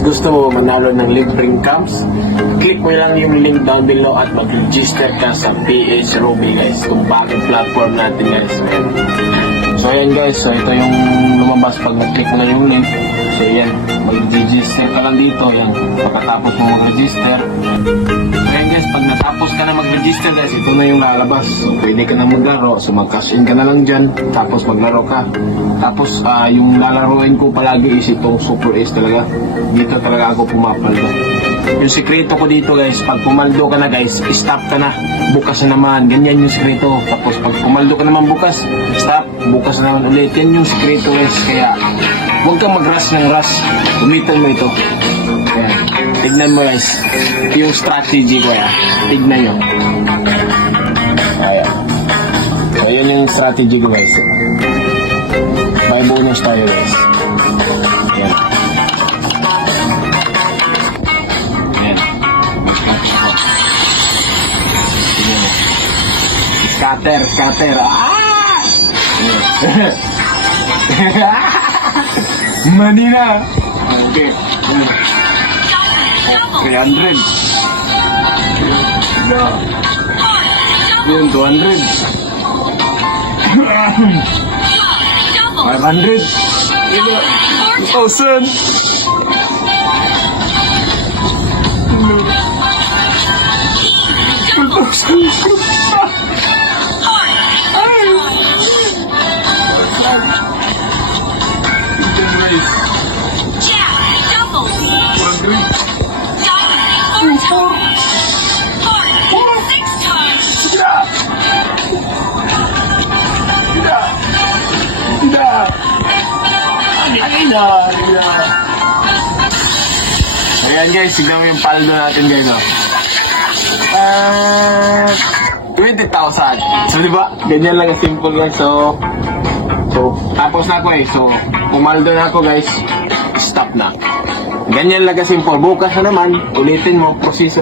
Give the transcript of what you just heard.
guys gusto mo manalo ng libreng camps, click mo lang yung link down below at mag-register ka sa PH Ruby guys, kung bagong platform natin guys. So ayan guys, so ito yung lumabas pag nag-click mo na yung link. So ayan, mag-register ka lang dito, ayan, pagkatapos mo mag-register. So ayan guys, pag natapos ka na mag-register guys, ito na yung lalabas. So pwede ka na maglaro, so mag-cash in ka na lang dyan, tapos maglaro ka. Tapos yung lalaroin ko palagi is itong Super Ace talaga. Dito talaga ako pumapaldo. Yung sikreto ko dito guys, pag pumaldo ka na guys, stop ka na, bukas na naman, ganyan yung sikreto. Tapos pag pumaldo ka naman bukas, stop, bukas na naman ulit. Yan yung sikreto guys, kaya huwag kang mag-rush ng rush, umitan mo ito. Ayan. Tignan mo guys, yung strategy ko ya, tignan nyo. Ayan. Ayan yung strategy ko guys. May bonus tayo guys. Ayan. Ayan. Scatter, scatter. Ah! Manila. Okay. 300. Yun, 200. 500. 2,000. 2,000. Ayan guys, tignan mo yung paldo natin guys. 20,000. So diba, ganyan lang simple guys. So tapos na ako So pumaldo na ako guys, stop na. Ganyan lang simple. Bukas na naman, ulitin mo, proseso.